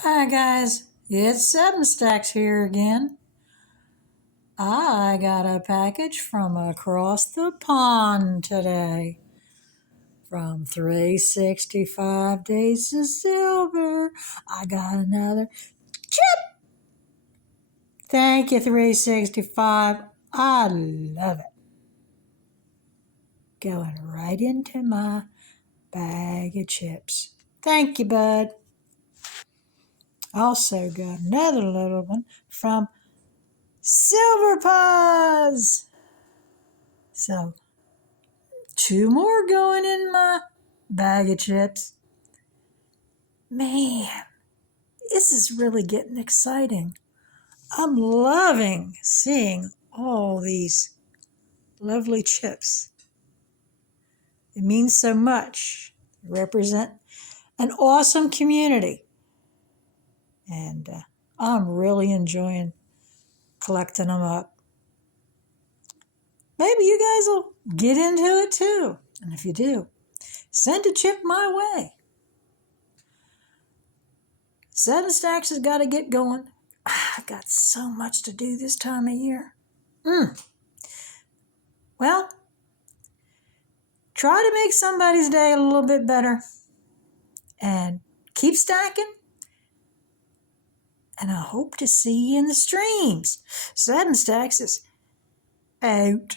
Hi guys, it's Seven Stacks here again. I got a package from across the pond today from 365 Days of Silver. I got another chip. Thank you, 365. I love it. Going right into my bag of chips. Thank you, bud. Also got another little one from Silver Paws. So, two more going in my bag of chips. Man, this is really getting exciting. I'm loving seeing all these lovely chips. It means so much. They represent an awesome community. And I'm really enjoying collecting them up. Maybe you guys will get into it too. And if you do, send a chip my way. Seven Stacks has got to get going. I've got so much to do this time of year. Well, try to make somebody's day a little bit better and keep stacking. And I hope to see you in the streams. Seven Stacks is out.